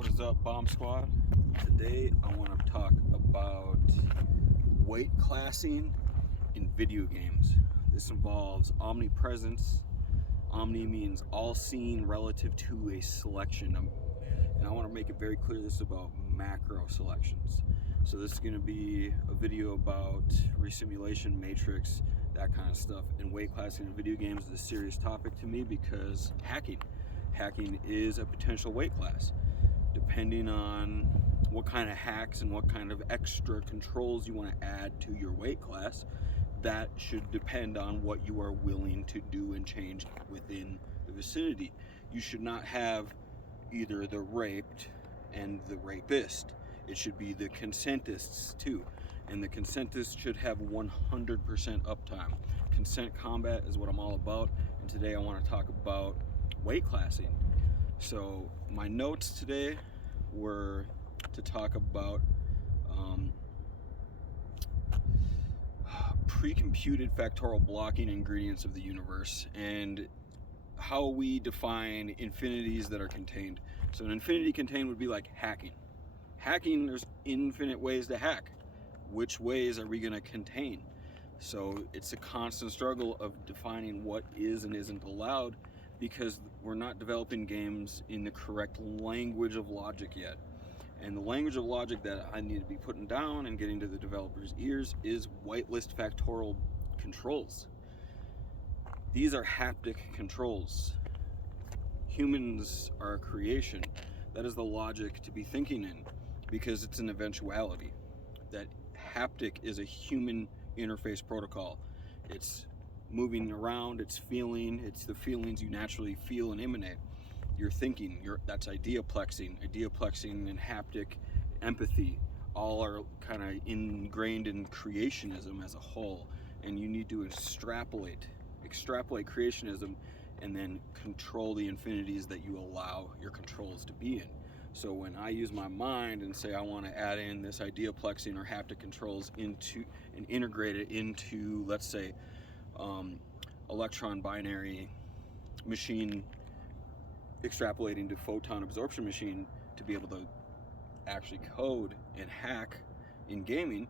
What is up, Bomb Squad? Today I want to talk about weight classing in video games. This involves omnipresence. Omni means all seen relative to a selection. And I want to make it very clear this is about macro selections. So this is going to be a video about resimulation, matrix, that kind of stuff. And weight classing in video games is a serious topic to me because hacking is a potential weight class. Depending on what kind of hacks and what kind of extra controls you want to add to your weight class, that should depend on what you are willing to do and change within the vicinity. You should not have either the raped and the rapist. It should be the consentists too. And the consentists should have 100% uptime. Consent combat is what I'm all about. And today I want to talk about weight classing. So my notes today were to talk about pre-computed factorial blocking ingredients of the universe and how we define infinities that are contained. So an infinity contained would be like hacking. Hacking, there's infinite ways to hack. Which ways are we going to contain? So it's a constant struggle of defining what is and isn't allowed, because we're not developing games in the correct language of logic yet. And the language of logic that I need to be putting down and getting to the developers' ears is whitelist factorial controls. These are haptic controls. Humans are a creation. That is the logic to be thinking in, because it's an eventuality. That haptic is a human interface protocol. It's moving around, it's feeling, it's the feelings you naturally feel and emanate. You're thinking, that's idea-plexing. Idea-plexing and haptic empathy all are kind of ingrained in creationism as a whole. And you need to extrapolate creationism and then control the infinities that you allow your controls to be in. So when I use my mind and say I want to add in this idea-plexing or haptic controls into and integrate it into, let's say, electron binary machine extrapolating to photon absorption machine to be able to actually code and hack in gaming,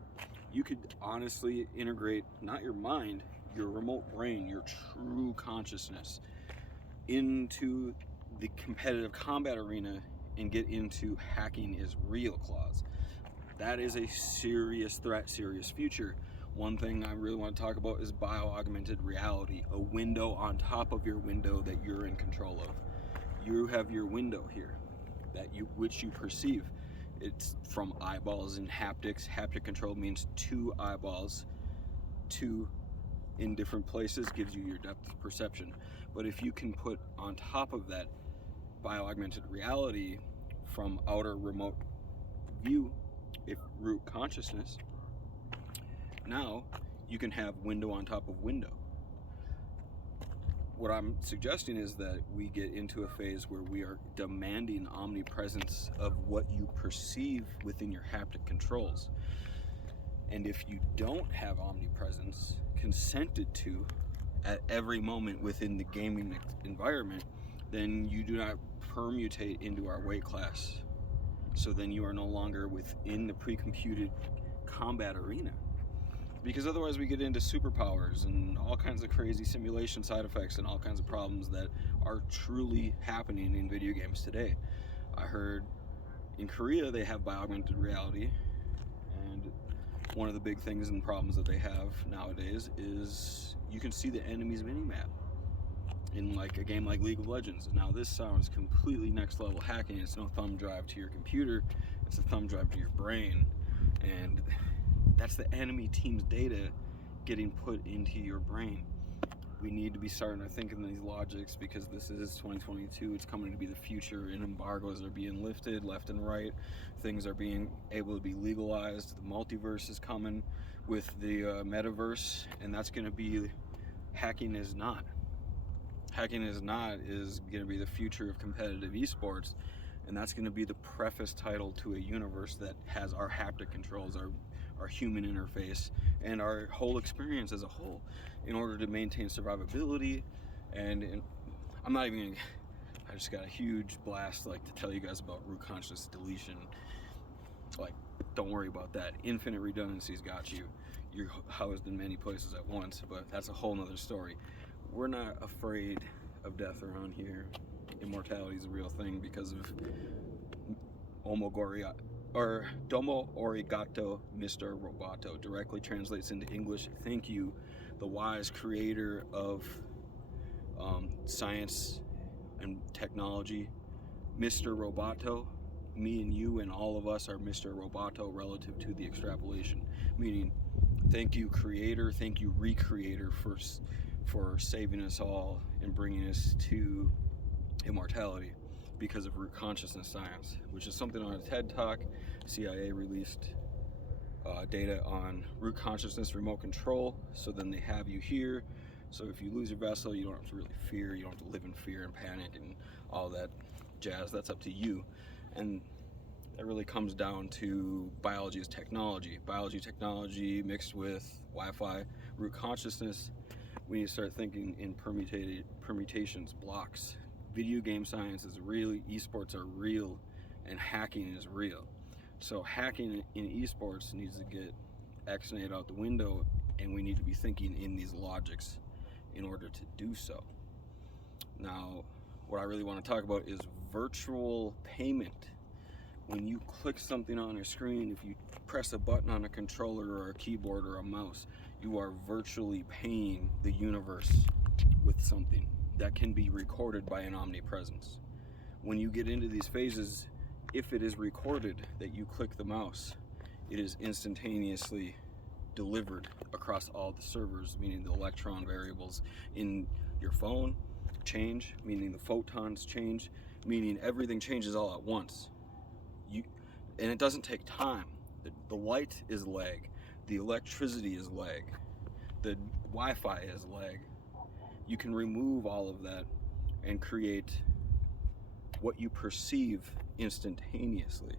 you could honestly integrate not your mind, your remote brain, your true consciousness into the competitive combat arena and get into hacking is real clause. That is a serious threat, serious future. One thing I really want to talk about is bio-augmented reality, a window on top of your window that you're in control of. You have your window here, which you perceive. It's from eyeballs and haptics. Haptic control means two eyeballs, two in different places gives you your depth of perception. But if you can put on top of that bio-augmented reality from outer remote view, if root consciousness, now you can have window on top of window. What I'm suggesting is that we get into a phase where we are demanding omnipresence of what you perceive within your haptic controls. And if you don't have omnipresence consented to at every moment within the gaming environment, then you do not permutate into our weight class. So then you are no longer within the pre-computed combat arena. Because otherwise we get into superpowers and all kinds of crazy simulation side effects and all kinds of problems that are truly happening in video games today. I heard in Korea they have bio-augmented reality, and one of the big things and problems that they have nowadays is you can see the enemy's minimap in like a game like League of Legends. Now this sounds completely next level hacking. It's no thumb drive to your computer, it's a thumb drive to your brain, and that's the enemy team's data getting put into your brain. We need to be starting to think in these logics, because this is 2022. It's coming to be the future, and embargoes are being lifted left and right. Things are being able to be legalized. The multiverse is coming with the metaverse, and that's going to be hacking is not. Hacking is going to be the future of competitive esports, and that's going to be the preface title to a universe that has our haptic controls, our human interface, and our whole experience as a whole, in order to maintain survivability. And I'm not even gonna I just got a huge blast like to tell you guys about root conscious deletion. Like, don't worry about that. Infinite redundancy's got you. You're housed in many places at once, but that's a whole nother story. We're not afraid of death around here. Immortality is a real thing because of Domo Origato, Mr. Roboto. Directly translates into English, thank you, the wise creator of science and technology, Mr. Roboto. Me and you and all of us are Mr. Roboto relative to the extrapolation, meaning thank you creator, thank you recreator for saving us all and bringing us to immortality because of root consciousness science, which is something on a TED Talk. CIA released data on root consciousness remote control, so then they have you here. So if you lose your vessel, you don't have to really fear, you don't have to live in fear and panic and all that jazz. That's up to you. And it really comes down to biology as technology. Biology technology mixed with Wi-Fi, root consciousness. We need to start thinking in permutations, blocks. Video game science is real, esports are real, and hacking is real. So hacking in esports needs to get X-nayed out the window, and we need to be thinking in these logics in order to do so. Now, what I really want to talk about is virtual payment. When you click something on your screen, if you press a button on a controller or a keyboard or a mouse, you are virtually paying the universe with something that can be recorded by an omnipresence. When you get into these phases, if it is recorded that you click the mouse, it is instantaneously delivered across all the servers, meaning the electron variables in your phone change, meaning the photons change, meaning everything changes all at once. And it doesn't take time. The light is lag, the electricity is lag, the Wi-Fi is lag. You can remove all of that and create what you perceive instantaneously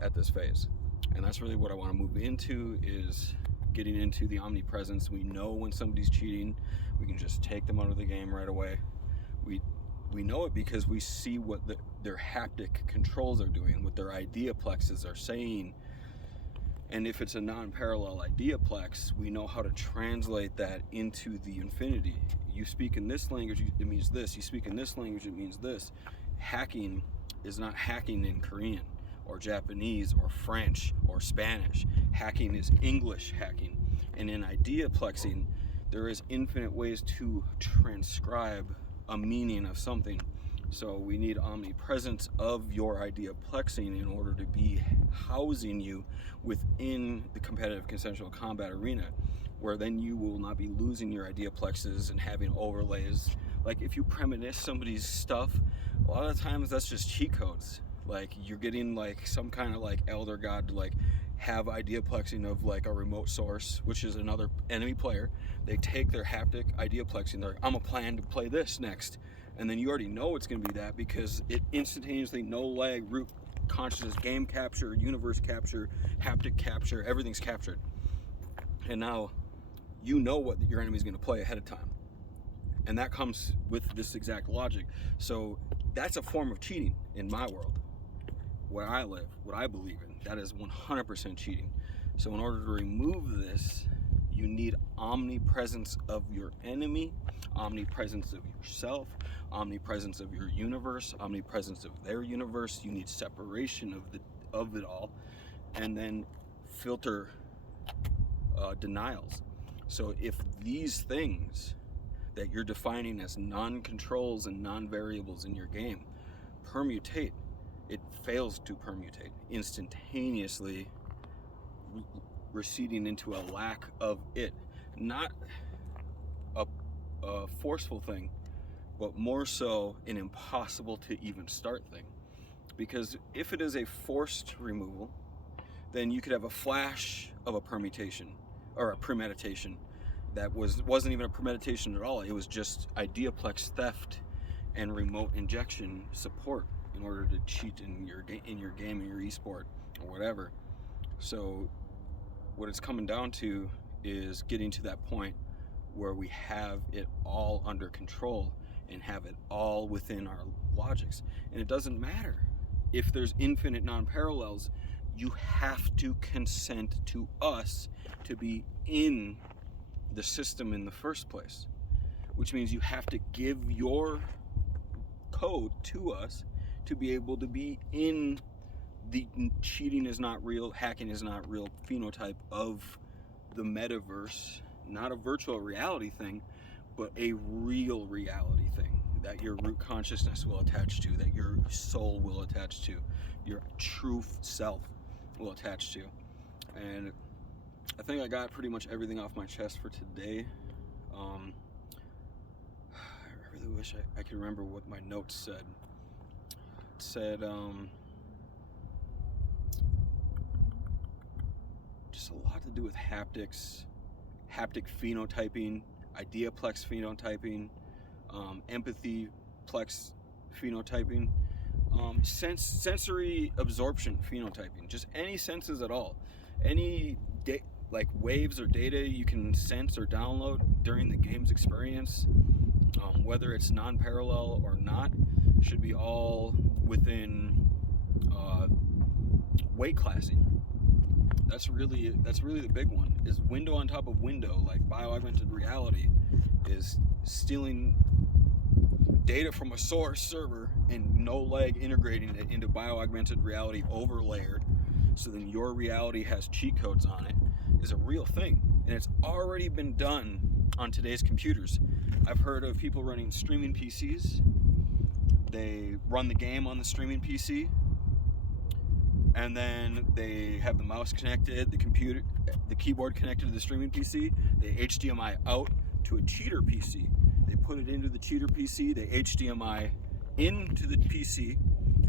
at this phase. And that's really what I want to move into, is getting into the omnipresence. We know when somebody's cheating, we can just take them out of the game right away. We know it because we see what their haptic controls are doing, what their Idea-plexes are saying. And if it's a non-parallel Idea-plex, we know how to translate that into the infinity. You speak in this language, it means this. You speak in this language, it means this. Hacking is not hacking in Korean or Japanese or French or Spanish. Hacking is English hacking. And in Idea-plexing, there is infinite ways to transcribe a meaning of something. So we need omnipresence of your Idea-plexing in order to be housing you within the competitive consensual combat arena, where then you will not be losing your Idea-plexes and having overlays. Like if you premonition somebody's stuff, a lot of times that's just cheat codes. Like you're getting like some kind of like elder god to like have Idea-plexing of like a remote source, which is another enemy player. They take their haptic Idea-plexing, they're like, I'm a plan to play this next. And then you already know it's going to be that because it instantaneously, no lag, root consciousness, game capture, universe capture, haptic capture, everything's captured. And now you know what your enemy's going to play ahead of time. And that comes with this exact logic. So that's a form of cheating in my world. Where I live, what I believe in, that is 100% cheating. So in order to remove this, you need omnipresence of your enemy, omnipresence of yourself, omnipresence of your universe, omnipresence of their universe. You need separation of it all, and then filter denials. So if these things that you're defining as non-controls and non-variables in your game permutate, it fails to permutate instantaneously, receding into a lack of it. Not a forceful thing, but more so an impossible to even start thing. Because if it is a forced removal, then you could have a flash of a permutation or a premeditation that wasn't even a premeditation at all. It was just Idea-plex theft and remote injection support in order to cheat in your game, in your esport or whatever. So what it's coming down to is getting to that point where we have it all under control and have it all within our logics. And it doesn't matter if there's infinite non-parallels. You have to consent to us to be in the system in the first place, which means you have to give your code to us to be able to be in the cheating is not real, hacking is not real phenotype of the metaverse, not a virtual reality thing, but a real reality thing that your root consciousness will attach to, that your soul will attach to, your true self will attach to. And I think I got pretty much everything off my chest for today. I really wish I could remember what my notes said. It said just a lot to do with haptics, haptic phenotyping, Idea-plex phenotyping, empathy-plex phenotyping, sensory absorption phenotyping, just any senses at all, any like waves or data you can sense or download during the game's experience, whether it's non-parallel or not, should be all within weight classing. That's really the big one, is window on top of window. Like bioaugmented reality is stealing data from a source server and no leg integrating it into bioaugmented reality overlayer, so then your reality has cheat codes on it, is a real thing. And it's already been done on today's computers. I've heard of people running streaming PCs. They run the game on the streaming PC, and then they have the mouse connected, the keyboard connected to the streaming PC. They HDMI out to a cheater PC. They put it into the cheater PC, they HDMI into the PC,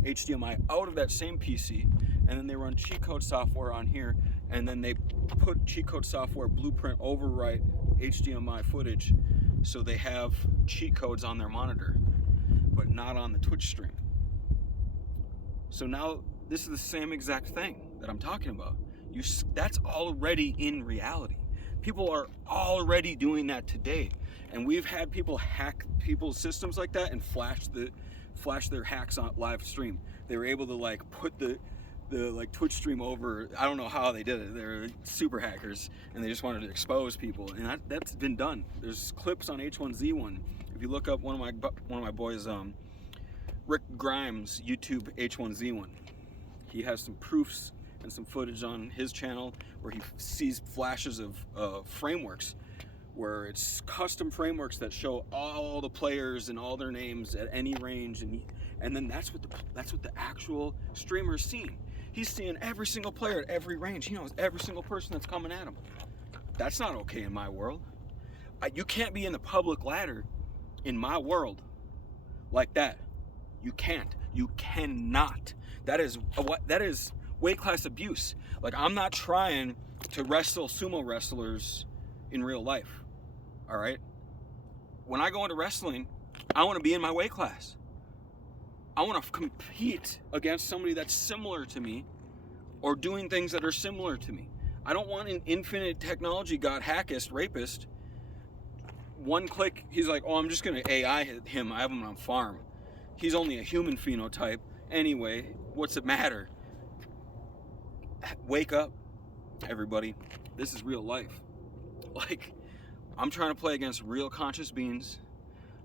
HDMI out of that same PC, and then they run cheat code software on here, and then they put cheat code software blueprint overwrite HDMI footage, so they have cheat codes on their monitor, but not on the Twitch stream. So now this is the same exact thing that I'm talking about. That's already in reality. People are already doing that today, and we've had people hack people's systems like that and flash their hacks on live stream. They were able to like put the like Twitch stream over. I don't know how they did it. They're super hackers, and they just wanted to expose people, and that's been done. There's clips on H1Z1. If you look up one of my boys, Rick Grimes, YouTube H1Z1, he has some proofs and some footage on his channel where he sees flashes of frameworks, where it's custom frameworks that show all the players and all their names at any range, and then that's what the actual streamer's seeing. He's seeing every single player at every range. He knows every single person that's coming at him. That's not okay in my world. You can't be in the public ladder in my world like that. You can't. You cannot. That is weight class abuse. Like, I'm not trying to wrestle sumo wrestlers in real life. All right? When I go into wrestling, I want to be in my weight class. I want to compete against somebody that's similar to me or doing things that are similar to me. I don't want an infinite technology god hackist rapist. One click, he's like, oh, I'm just going to AI him. I have him on farm. He's only a human phenotype. Anyway, what's it matter? Wake up, everybody. This is real life. Like, I'm trying to play against real conscious beings.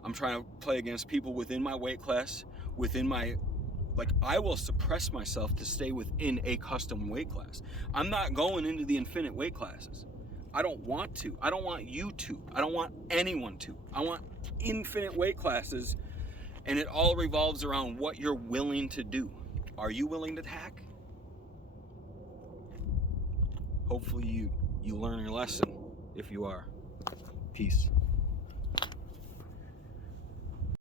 I'm trying to play against people within my weight class, I will suppress myself to stay within a custom weight class. I'm not going into the infinite weight classes. I don't want to. I don't want you to. I don't want anyone to. I want infinite weight classes, and it all revolves around what you're willing to do. Are you willing to hack? Hopefully you learn your lesson if you are. Peace.